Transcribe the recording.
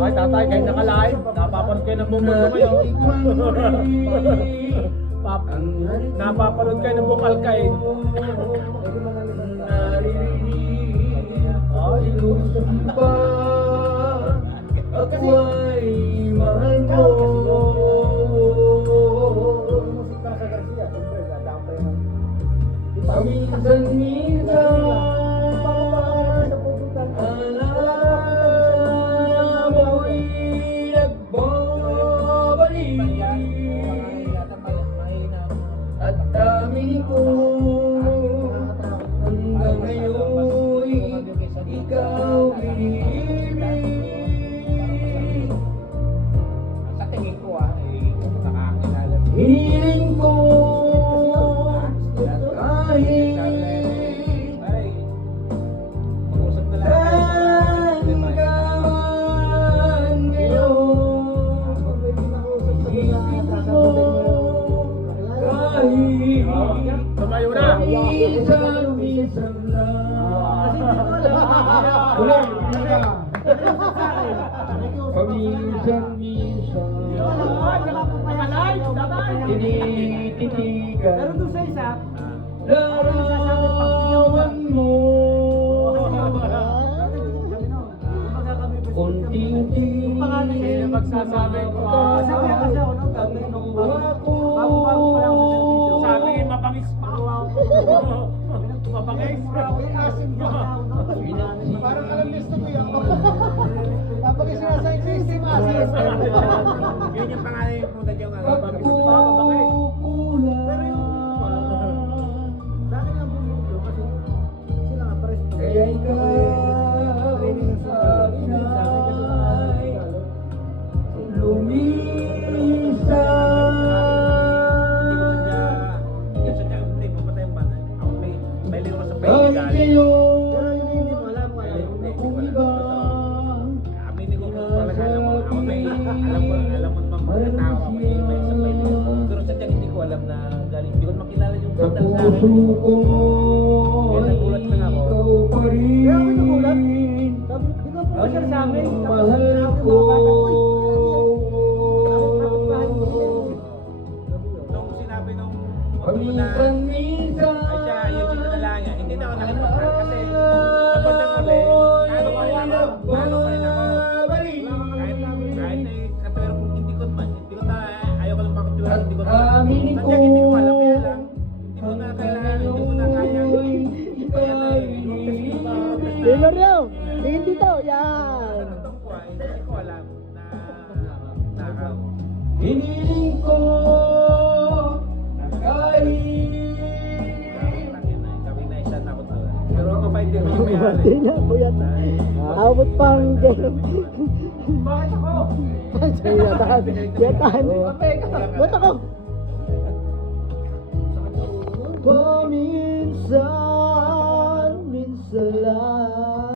Ay, tatay, kayo nakalain. Napapanood kayo ng buong mundo ngayon. Napapanood kayo ng buong alkain. Ay, lupa, ako'y mahal mo. Paminsan-minsan, alam mo'y nagbabalik. At dami ko hanggang ngayon'y ikaw inibig. Sa tingin ko nakakilala. Hiniling ko kahit Mag-usap na lang. saan ka man ngayon, isipin mo kahit Tumayo na. minsan lang. Paminsan-minsan tinititigan Pero doon sa isa, larawan mo kunting tingin Magsasabi ko. sabi kasi ako nung gabi nung ako bago pa lang sa service. Sabi, mapangis pa. Mapangis. Asim pa ako nung Parang alam listo ko yan. Kapag sinasay system, asin. Yun yung pangalan yung punta yung mapangis. Sa akin lang bumublo kasi sila nga pares. Kaya ikaw sa akin ay Bakit kayo Hindi mo alam kung alam. kung iba Aminin ko kung talaga alam mo naman mga tao ako may sa pwede. Pero sadyang hindi ko alam na galing. Hindi ko makilala yung sa total sa puso akin. ko Kaya nagulat lang ako. ikaw pa rin Kaya ako nagulat. Sabi, di ba po siya sa amin? ang Tapos mahal sabi ng ko. mga bata, "Uy, kapitbahay mo yan." Nung sinabi nung na Paminsan-minsan ay siya, yung sinunala niya, hindi na ako nakipagkakal kasi sa bandang uli, talo pa rin ako. Kahit na katulad kung hindi ko man, hindi ko na, ayaw ko lang makatulad, hindi ko na, Aminin ko sadyang hindi ko alam kaya lang, hindi mo na kailangan, hindi mo na kaya. Kaya na Taylor daw. Tingin dito. Yan. hindi ko alam na nakaw. hiniling ko na kahit Kami na isa takot na. Pero ang mabait din yung may-ari. Hindi na, buyat. Abot pang game. Bakit ako? Yatahan. Yatahan. Ba't ako? paminsan